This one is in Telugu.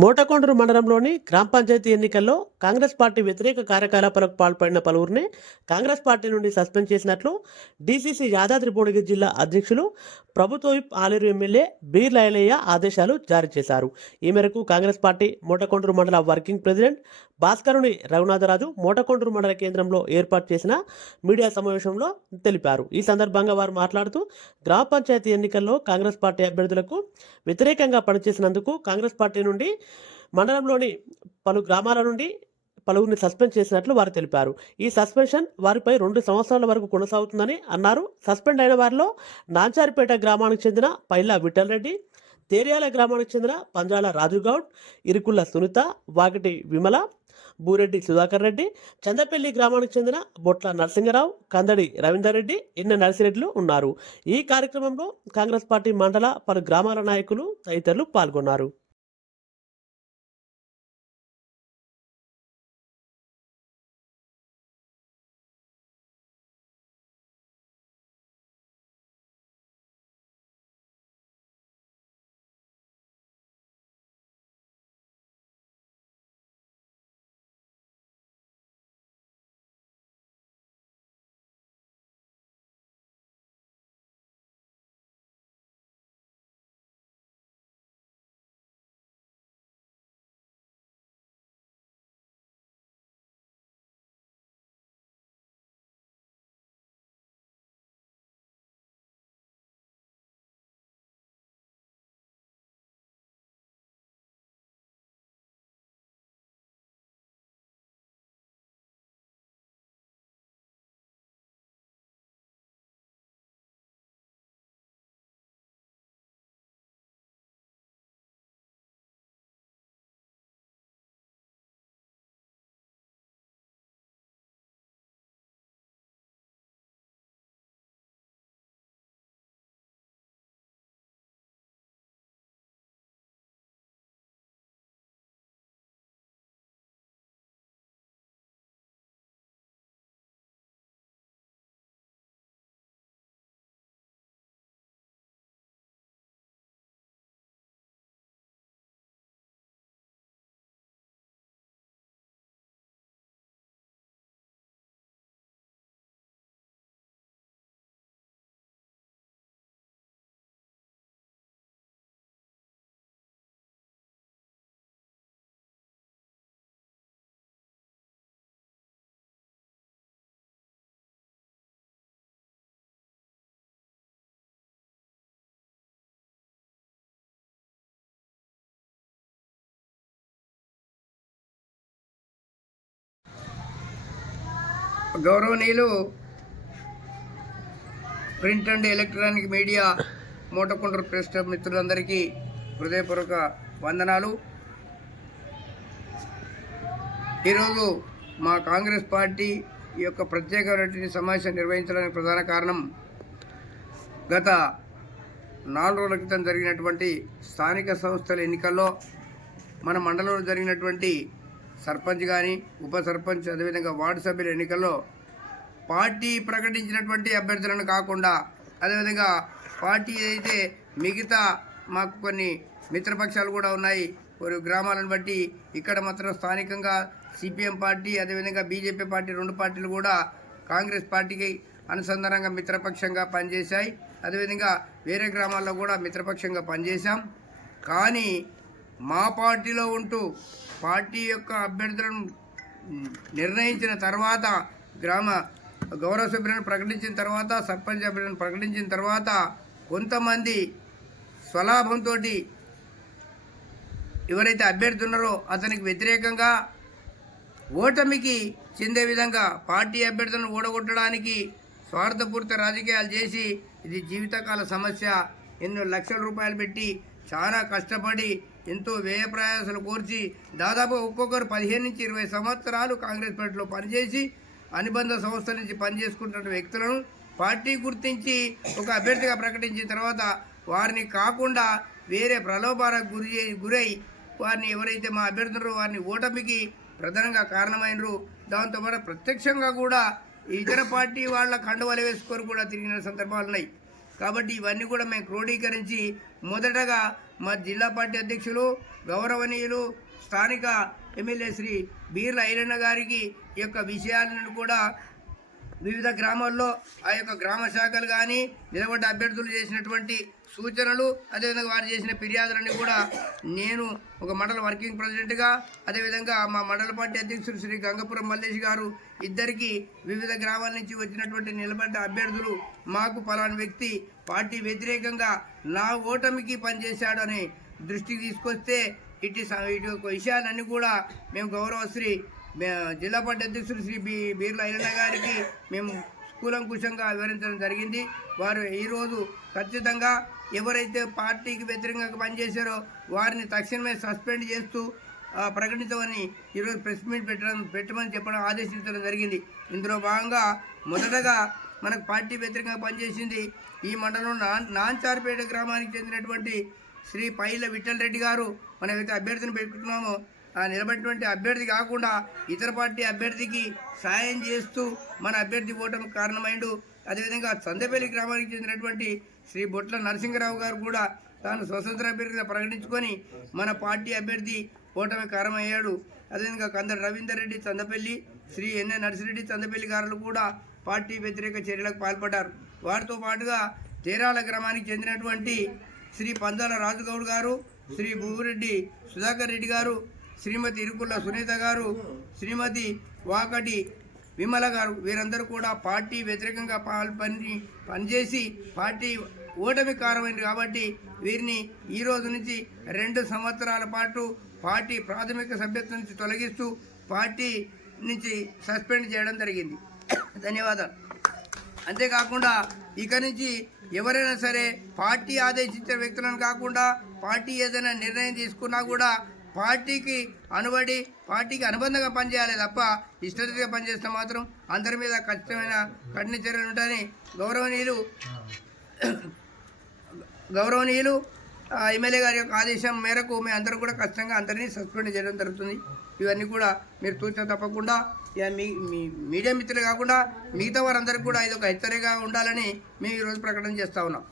మోటకొండూరు మండలంలోని గ్రామ పంచాయతీ ఎన్నికల్లో కాంగ్రెస్ పార్టీ వ్యతిరేక కార్యకలాపాలకు పాల్పడిన పలువురిని కాంగ్రెస్ పార్టీ నుండి సస్పెండ్ చేసినట్లు డీసీసీ యాదాద్రి భువనగిరి జిల్లా అధ్యక్షులు ప్రభుత్వ విప్ ఆలేరు ఎమ్మెల్యే బీర్ లైలయ్య ఆదేశాలు జారీ చేశారు. ఈ మేరకు కాంగ్రెస్ పార్టీ మోటకొండూరు మండల వర్కింగ్ ప్రెసిడెంట్ భాస్కరుని రఘునాథరాజు మోటకొండూరు మండల కేంద్రంలో ఏర్పాటు చేసిన మీడియా సమావేశంలో తెలిపారు. ఈ సందర్భంగా వారు మాట్లాడుతూ గ్రామ పంచాయతీ ఎన్నికల్లో కాంగ్రెస్ పార్టీ అభ్యర్థులకు వ్యతిరేకంగా పనిచేసినందుకు కాంగ్రెస్ పార్టీ నుండి మండలంలోని పలు గ్రామాల నుండి పలువురిని సస్పెండ్ చేసినట్లు వారు తెలిపారు. ఈ సస్పెన్షన్ వారిపై 2 సంవత్సరాల వరకు కొనసాగుతుందని అన్నారు. సస్పెండ్ అయిన వారిలో నాంచారిపేట గ్రామానికి చెందిన పైలా విఠల్ రెడ్డి, తేరియాల గ్రామానికి చెందిన పంజాల రాజుగౌడ్, ఇరుకుల్ల సునీత, వాకిటి విమల, బూరెడ్డి సుధాకర్ రెడ్డి, చందపల్లి గ్రామానికి చెందిన బొట్ల నరసింగరావు, కందడి రవీందర్ రెడ్డి, ఇన్న నర్సిరెడ్డిలు ఉన్నారు. ఈ కార్యక్రమంలో కాంగ్రెస్ పార్టీ మండల పలు గ్రామాల నాయకులు తదితరులు పాల్గొన్నారు. గౌరవనీయులు print and electronic media Motakondur press club మిత్రులందరికీ హృదయపూర్వక వందనాలు. ఈరోజు మా కాంగ్రెస్ పార్టీ ఈ యొక్క ప్రత్యేకమైనటువంటి సమావేశం నిర్వహించడానికి ప్రధాన కారణం గత 4 రోజుల క్రితం జరిగినటువంటి స్థానిక సంస్థల ఎన్నికల్లో మన మండలంలో జరిగినటువంటి సర్పంచ్ కానీ ఉప సర్పంచ్ అదేవిధంగా వార్డు సభ్యుల ఎన్నికల్లో పార్టీ ప్రకటించినటువంటి అభ్యర్థులను కాకుండా అదేవిధంగా పార్టీ ఏదైతే మిగతా మాకు కొన్ని మిత్రపక్షాలు కూడా ఉన్నాయి కొన్ని గ్రామాలను బట్టి ఇక్కడ మాత్రం స్థానికంగా సిపిఎం పార్టీ అదేవిధంగా బీజేపీ పార్టీ 2 పార్టీలు కూడా కాంగ్రెస్ పార్టీకి అనుసంధానంగా మిత్రపక్షంగా పనిచేశాయి. అదేవిధంగా వేరే గ్రామాల్లో కూడా మిత్రపక్షంగా పనిచేశాం. కానీ మా పార్టీలో ఉంటూ పార్టీ యొక్క అభ్యర్థులను నిర్ణయించిన తర్వాత గ్రామ గౌరవ సభ్యులను ప్రకటించిన తర్వాత సర్పంచ్ అభ్యర్థులను ప్రకటించిన తర్వాత కొంతమంది స్వలాభంతో ఎవరైతే అభ్యర్థి ఉన్నారో అతనికి వ్యతిరేకంగా ఓటమికి చెందే విధంగా పార్టీ అభ్యర్థులను ఓడగొట్టడానికి స్వార్థపూరిత రాజకీయాలు చేసి ఇది జీవితకాల సమస్య, ఎన్నో లక్షల రూపాయలు పెట్టి చాలా కష్టపడి ఎంతో వ్యయ ప్రయాసాలు కోర్చి దాదాపు ఒక్కొక్కరు 15 నుంచి 20 సంవత్సరాలు కాంగ్రెస్ పార్టీలో పనిచేసి అనుబంధ సంస్థల నుంచి పనిచేసుకుంటున్న వ్యక్తులను పార్టీ గుర్తించి ఒక అభ్యర్థిగా ప్రకటించిన తర్వాత వారిని కాకుండా వేరే ప్రలోభాలకు గురై వారిని ఎవరైతే మా అభ్యర్థులు వారిని ఓటమికి ప్రధానంగా కారణమైనరు. దాంతోపాటు ప్రత్యక్షంగా కూడా ఇతర పార్టీ వాళ్ళ కండువలు వేసుకొని కూడా తిరిగిన సందర్భాలు ఉన్నాయి. కాబట్టి ఇవన్నీ కూడా మేము క్రోడీకరించి మొదటగా మా జిల్లా పార్టీ అధ్యక్షులు గౌరవనీయులు స్థానిక ఎమ్మెల్యే శ్రీ బీర్ల ఐలన్న గారికి ఈ యొక్క విషయాలను కూడా వివిధ గ్రామాల్లో ఆ యొక్క గ్రామ శాఖలు కానీ నిలబడ్డ అభ్యర్థులు చేసినటువంటి సూచనలు అదేవిధంగా వారు చేసిన ఫిర్యాదులన్నీ కూడా నేను ఒక మండల వర్కింగ్ ప్రెసిడెంట్గా అదేవిధంగా మా మండల పార్టీ అధ్యక్షులు శ్రీ గంగపురం మల్లేష్ గారు ఇద్దరికి వివిధ గ్రామాల నుంచి వచ్చినటువంటి నిలబడ్డ అభ్యర్థులు మాకు పలానా వ్యక్తి పార్టీ వ్యతిరేకంగా నా ఓటమికి పనిచేశాడు అని దృష్టికి తీసుకొస్తే ఇటు యొక్క విషయాలన్నీ కూడా మేము గౌరవశ్రీ జిల్లా పార్టీ అధ్యక్షులు శ్రీ బీర్ల ఐలన్న గారికి మేము కూలంకుషంగా వివరించడం జరిగింది. వారు ఈరోజు ఖచ్చితంగా ఎవరైతే పార్టీకి వ్యతిరేకంగా పనిచేశారో వారిని తక్షణమే సస్పెండ్ చేస్తూ ప్రకటించమని ఈరోజు ప్రెస్ మీట్ పెట్టమని చెప్పడం ఆదేశించడం జరిగింది. ఇందులో భాగంగా మొదటగా మనకు పార్టీ వ్యతిరేకంగా పనిచేసింది ఈ మండలంలో నాంచార్పేట గ్రామానికి చెందినటువంటి శ్రీ పైల విఠల్ రెడ్డి గారు. మనం ఏదైతే అభ్యర్థిని పెట్టుకున్నామో ఆ నిలబడినటువంటి అభ్యర్థి కాకుండా ఇతర పార్టీ అభ్యర్థికి సాయం చేస్తూ మన అభ్యర్థి ఓటమి కారణమైండు. అదేవిధంగా చందపల్లి గ్రామానికి చెందినటువంటి శ్రీ బొట్ల నరసింహరావు గారు కూడా తాను స్వతంత్ర అభ్యర్థిగా ప్రకటించుకొని మన పార్టీ అభ్యర్థి ఓటమి కారణమయ్యాడు. అదేవిధంగా కందర రవీందర్ రెడ్డి చందపల్లి, శ్రీ ఎన్ఏ నర్సిరెడ్డి చందపల్లి గారులు కూడా పార్టీ వ్యతిరేక చర్యలకు పాల్పడ్డారు. వారితో పాటుగా తేరాల గ్రామానికి చెందినటువంటి శ్రీ పందాల రాజుగౌడ్ గారు, శ్రీ భూరెడ్డి సుధాకర్ రెడ్డి గారు, శ్రీమతి ఇరుకుల్ల సునీత గారు, శ్రీమతి వాకటి విమల గారు వీరందరూ కూడా పార్టీ వ్యతిరేకంగా పనిచేసి పార్టీ ఓటమి కారణమైంది కాబట్టి వీరిని ఈ రోజు నుంచి 2 సంవత్సరాల పాటు పార్టీ ప్రాథమిక సభ్యత్వం నుంచి తొలగిస్తూ పార్టీ నుంచి సస్పెండ్ చేయడం జరిగింది. ధన్యవాదాలు. అంతేకాకుండా ఇక నుంచి ఎవరైనా సరే పార్టీ ఆదేశించిన వ్యక్తులను కాకుండా పార్టీ ఏదైనా నిర్ణయం తీసుకున్నా కూడా పార్టీకి అనుబడి పార్టీకి అనుబంధంగా పనిచేయాలి తప్ప ఇష్టరీతిగా పనిచేస్తే మాత్రం అందరి మీద ఖచ్చితమైన కఠిన చర్యలు ఉంటాయని గౌరవనీయులు ఎమ్మెల్యే గారి యొక్క ఆదేశం మేరకు మేము అందరం కూడా ఖచ్చితంగా అందరినీ సస్పెండ్ చేయడం జరుగుతుంది. ఇవన్నీ కూడా మీరు తూచా తప్పకుండా మీ మీడియా మిత్రులు కాకుండా మిగతా వారందరికీ కూడా ఇది ఒక హెచ్చరికగా ఉండాలని మేము ఈరోజు ప్రకటన చేస్తూ ఉన్నాం.